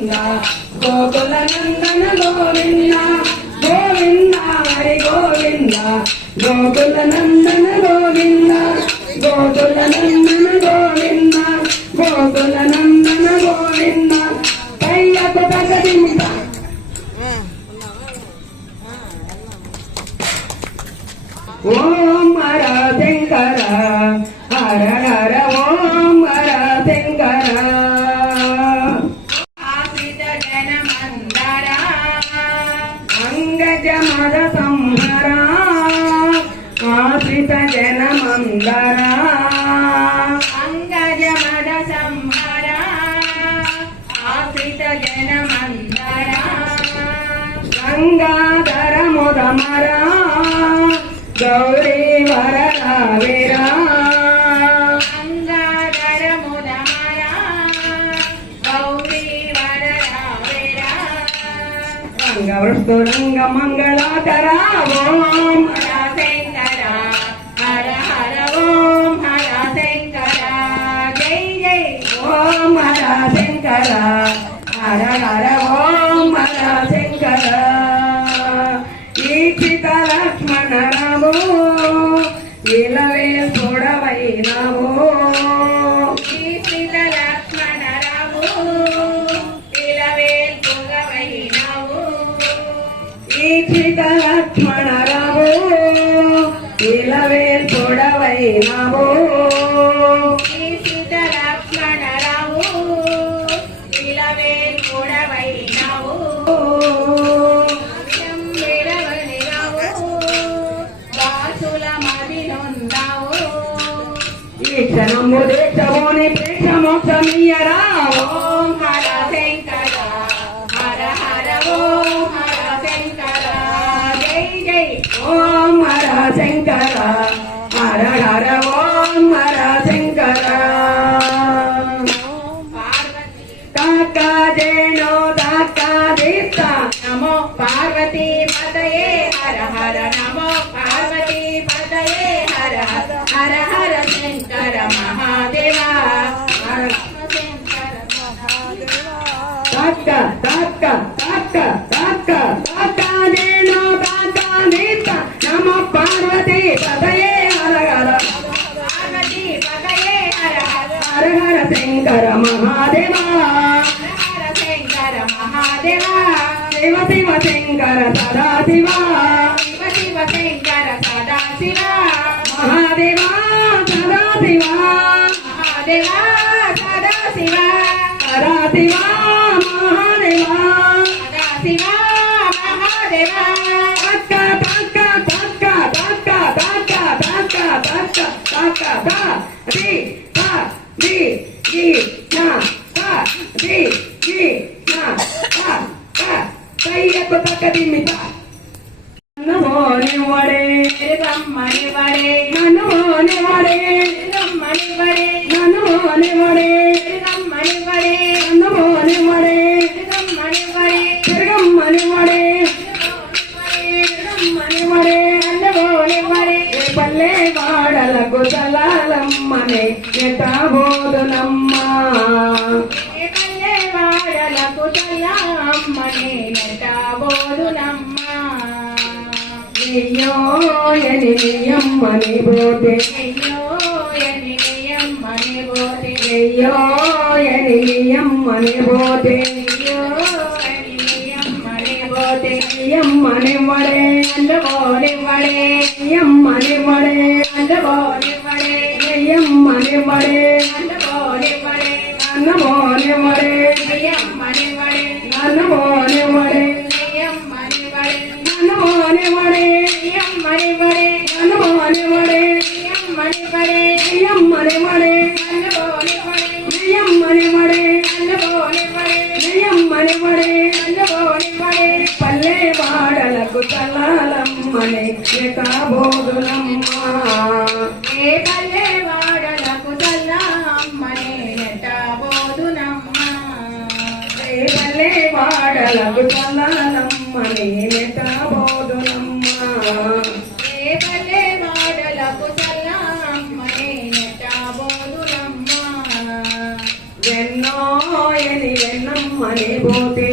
గోవింద గోకుల నందన గోవింద గోవింద హరి గోవింద గోకుల నందన గోవింద గోకుల నందన గోవింద గోకుల నందన గోవింద పయ్యకు తగదింద ఓం హర శంకర హర హర ఓం హర శంకర ఆశ్రిత జన మందర అంగజ మద సంహర ఆశ్రిత జన మందర అంగజ మద సంహర ఆశ్రిత జన మందర గంగాధర ముదమర గౌరీ వరరావేరా గంగాధర ముదమర గౌరీ వరరావేరా రంగవృష్టు రంగ మంగళాకర ఓం హర శంకర హర హర ఓం హర శంకర జై జై ఓం హర శంకర హర హర ఓం హర శంకర ఈక్షిత లక్ష్మణ రామో ఇలవే తోడవైనావో ఈక్షిత లక్ష్మణ రామో ఇలవే తోడవైనావో ఈక్షిత లక్ష్మణ రామో ఇలవే తోడవైనావో ఈక్షిత లక్ష్మణ రామో ఇలవే తోడవైనావో క్షణము దేశమోని ప్రేక్ష మోక్షమీయరా ఓం హర శంకర హర హర ఓం హర శంకర జై జై ఓం హర శంకర హర హర ఓం హర శంకర కాకా జేనో దాకా దీప్త నమో పార్వతీ పదయే హర హర నమో పార్వతీ పదయే హర హర హర శంకర మహాదేవా తాక తాక తాక తాక తాక జేనో దాకా దీప్త నమో పార్వతీ పదయే హర హర పార్వతీ పదయే హర హర హర హర శంకర మహాదేవా హర శంకర మహాదేవా శివ శివ శంకర సదా శివ శివ శివ శంకర సదా శివ మహాదేవా సదా శివ మహాదేవా సదా శివ సదా శివ మహాదేవా సదా శివ మహాదేవా తక్క తక్క తక్క తక్క తక్క తక్క తక్క తక్క త ది త ది ది నా త ది ది నా త త పయ్యకు తగదింద నమోని వడే రమ్మని వడే నమోని వడే రమ్మని వడే నమోని వడే రమ్మని వడే నమోని వడే రమ్మని వడే తిరగమ్మని వడే రమ్మని వడే నమోని వడే పల్లె వాడలకు తలాలమ్మనే ఎతాబోదునమ్మ పల్లె వాడలకు తలామ్మనే ఎతాబోదునమ్మ అయ్యో ఎని నియమ్మని బోతే అయ్యో ఎని నియమ్మని బోతే అయ్యో ఎని నియమ్మని బోతే అయ్యో ఎని నియమ్మని బోతే నియమ్మని వడే అందబోని వడే నియమ్మని వడే అందబోని వడే నియమ్మని వడే అందబోని వడే అన్నబోని వడే నియమ్మని వడే అన్నబోని వడే నియమ్మని వడే నమోని వడే యమ్మని వడే నమోని వడే యమ్మని వడే యమ్మని వడే నమోని వడే యమ్మని వడే నమోని వడే యమ్మని వడే నమోని వడే పల్లె వాడలకు తలాలమ్మనే ఎతాబోదునమ్మ ఏ పల్లె వాడలకు తలాలమ్మనే ఎతాబోదునమ్మ ఏ పల్లె వాడలకు తలాలమ్మనే ఎతాబోదునమ్మ ఏ పల్లె వాడలకు తలాలమ్మనే ఎతాబోదునమ్మ ఎన్నో ఎని ఎన్నమ్మ రమ్మని పోతే